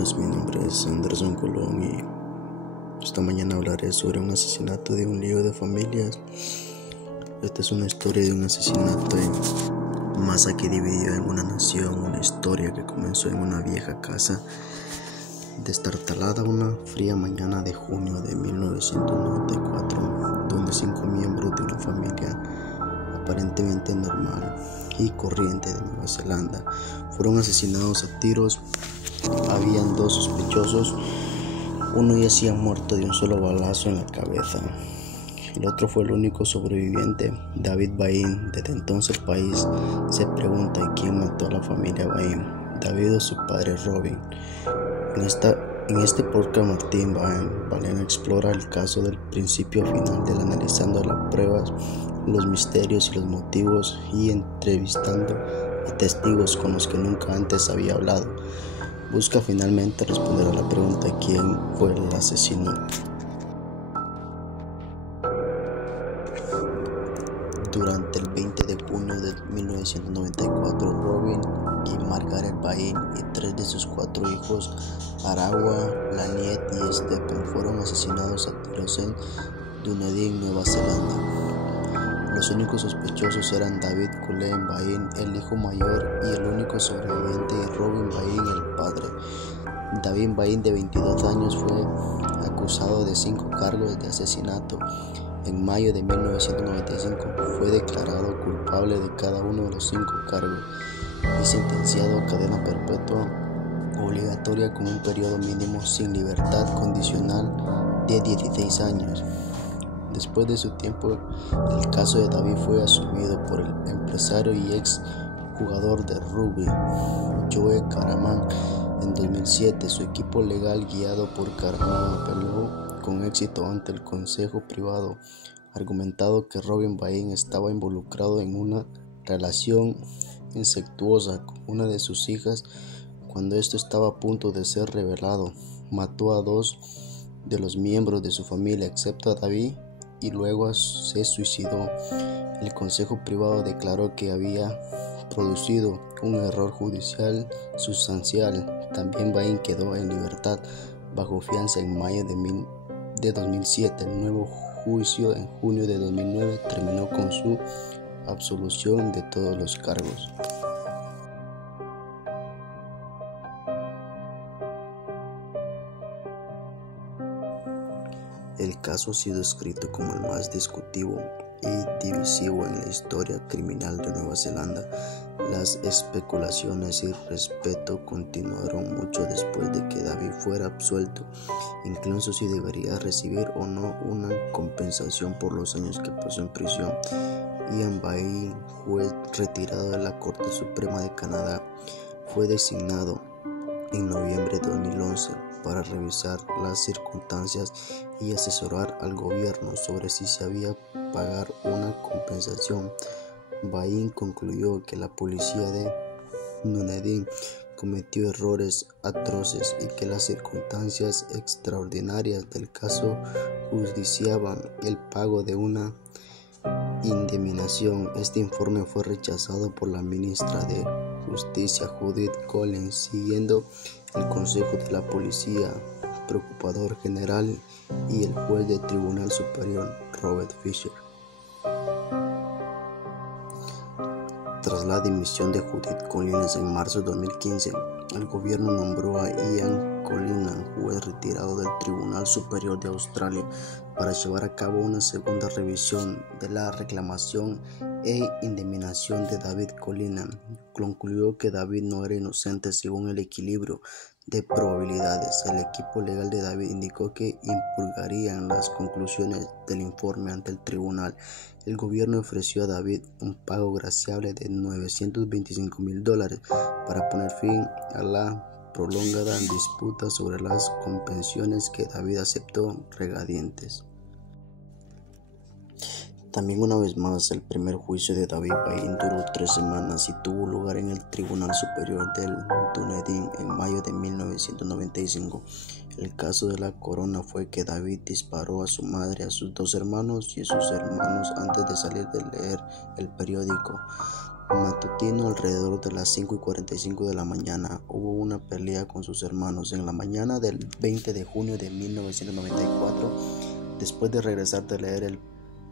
días, mi nombre es Anderson Colón y esta mañana hablaré sobre un asesinato de un lío de familias. Esta es una historia de un asesinato en masa que dividió en una nación, una historia que comenzó en una vieja casa destartalada una fría mañana de junio de 1994, donde 5 miembros de una familia aparentemente normal y corriente de Nueva Zelanda fueron asesinados a tiros. Habían 2 sospechosos, uno yacía muerto de un solo balazo en la cabeza. El otro fue el único sobreviviente, David Bain. Desde entonces el país se pregunta quién mató a la familia Bain, David o su padre Robin. En este podcast Martin Valena explora el caso del principio a final, analizando las pruebas, los misterios y los motivos, y entrevistando a testigos con los que nunca antes había hablado. Busca finalmente responder a la pregunta ¿quién fue el asesino? Durante el 20 de junio de 1994, Robin y Margaret Bain y 3 de sus 4 hijos, Arawa, Laniet y Stephen, fueron asesinados a tiros en Dunedin, Nueva Zelanda. Los únicos sospechosos eran David Cullen Bain, el hijo mayor y el único sobreviviente, y Robin Bain, el padre. David Bain, de 22 años, fue acusado de 5 cargos de asesinato. En mayo de 1995 fue declarado culpable de cada uno de los 5 cargos y sentenciado a cadena perpetua obligatoria con un periodo mínimo sin libertad condicional de 16 años. Después de su tiempo, el caso de David fue asumido por el empresario y ex jugador de rugby Joe Caraman. En 2007, su equipo legal, guiado por Caraman, apeló con éxito ante el Consejo Privado, argumentando que Robin Bain estaba involucrado en una relación incestuosa con una de sus hijas. Cuando esto estaba a punto de ser revelado, mató a 2 de los miembros de su familia, excepto a David, y luego se suicidó. El Consejo Privado declaró que había producido un error judicial sustancial. También Bain quedó en libertad bajo fianza en mayo de 2007. El nuevo juicio en junio de 2009 terminó con su absolución de todos los cargos. El caso ha sido escrito como el más discutido y divisivo en la historia criminal de Nueva Zelanda. Las especulaciones y respeto continuaron mucho después de que David fuera absuelto, incluso si debería recibir o no una compensación por los años que pasó en prisión. Ian Bain, juez retirado de la Corte Suprema de Canadá, fue designado en noviembre de 2011 para revisar las circunstancias y asesorar al gobierno sobre si se había pagar una compensación. Bain concluyó que la policía de Dunedin cometió errores atroces y que las circunstancias extraordinarias del caso justiciaban el pago de una indemnización. Este informe fue rechazado por la ministra de Justicia, Judith Collins, siguiendo el consejo de la policía, procurador general y el juez del Tribunal Superior, Robert Fisher. Tras la dimisión de Judith Collins en marzo de 2015, el gobierno nombró a Ian Collinan, juez retirado del Tribunal Superior de Australia, para llevar a cabo una segunda revisión de la reclamación e indemnización de David Collinan. Concluyó que David no era inocente según el equilibrio de probabilidades. El equipo legal de David indicó que impugnarían las conclusiones del informe ante el tribunal. El gobierno ofreció a David un pago graciable de $925,000 para poner fin a la prolongada disputa sobre las compensaciones, que David aceptó regañadientes. También, una vez más, el primer juicio de David Bain duró 3 semanas y tuvo lugar en el Tribunal Superior del Dunedin en mayo de 1995. El caso de la corona fue que David disparó a su madre, a sus 2 hermanos y a sus hermanos antes de salir de leer el periódico. Matutino, alrededor de las 5:45 de la mañana, hubo una pelea con sus hermanos. En la mañana del 20 de junio de 1994, después de regresar de leer el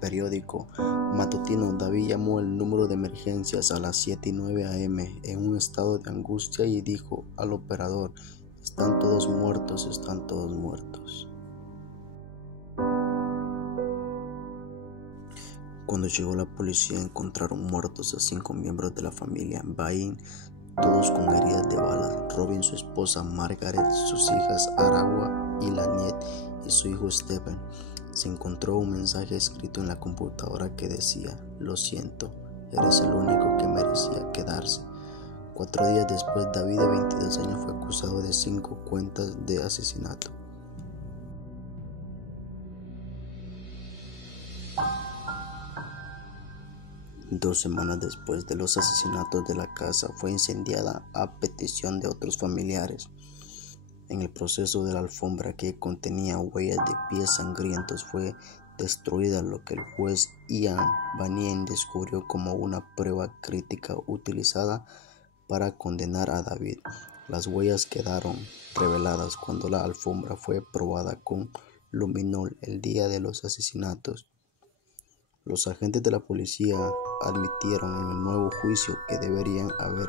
periódico matutino, David llamó el número de emergencias a las 7:09 a.m. en un estado de angustia y dijo al operador: "Están todos muertos, están todos muertos". Cuando llegó la policía, encontraron muertos a 5 miembros de la familia Bain, todos con heridas de bala: Robin, su esposa Margaret, sus hijas Aragua y Laniet y su hijo Stephen. Se encontró un mensaje escrito en la computadora que decía: "Lo siento, eres el único que merecía quedarse". 4 días después, David, de 22 años, fue acusado de 5 cuentas de asesinato. Dos semanas después de los asesinatos, de la casa fue incendiada a petición de otros familiares. En el proceso, de la alfombra, que contenía huellas de pies sangrientos, fue destruida, lo que el juez Ian Bannian descubrió como una prueba crítica utilizada para condenar a David. Las huellas quedaron reveladas cuando la alfombra fue probada con luminol el día de los asesinatos. Los agentes de la policía admitieron en el nuevo juicio que deberían haber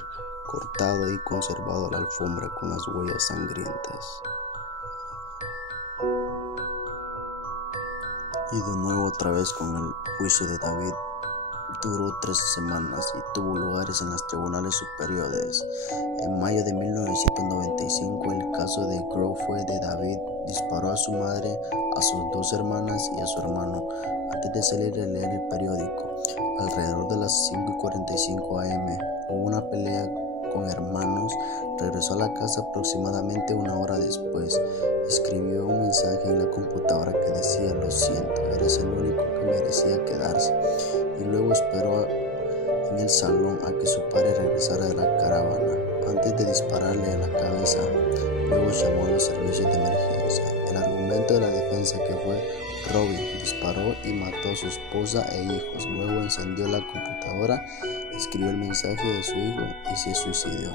cortado y conservado la alfombra con las huellas sangrientas. Y de nuevo, otra vez, con el juicio de David, duró 13 semanas y tuvo lugares en los tribunales superiores. En mayo de 1995, el caso de Grove fue de David disparó a su madre, a sus 2 hermanas y a su hermano antes de salir a leer el periódico. Alrededor de las 5:45 a.m. hubo una pelea con hermanos. Regresó a la casa aproximadamente 1 hora después. Escribió un mensaje en la computadora que decía: "Lo siento, eres el único que merecía quedarse", y luego esperó en el salón a que su padre regresara de la caravana antes de dispararle en la cabeza. Luego llamó a los servicios de emergencia. El argumento de la defensa, que fue Robin, disparó y mató a su esposa e hijos. Luego encendió la computadora, escribió el mensaje de su hijo y se suicidó.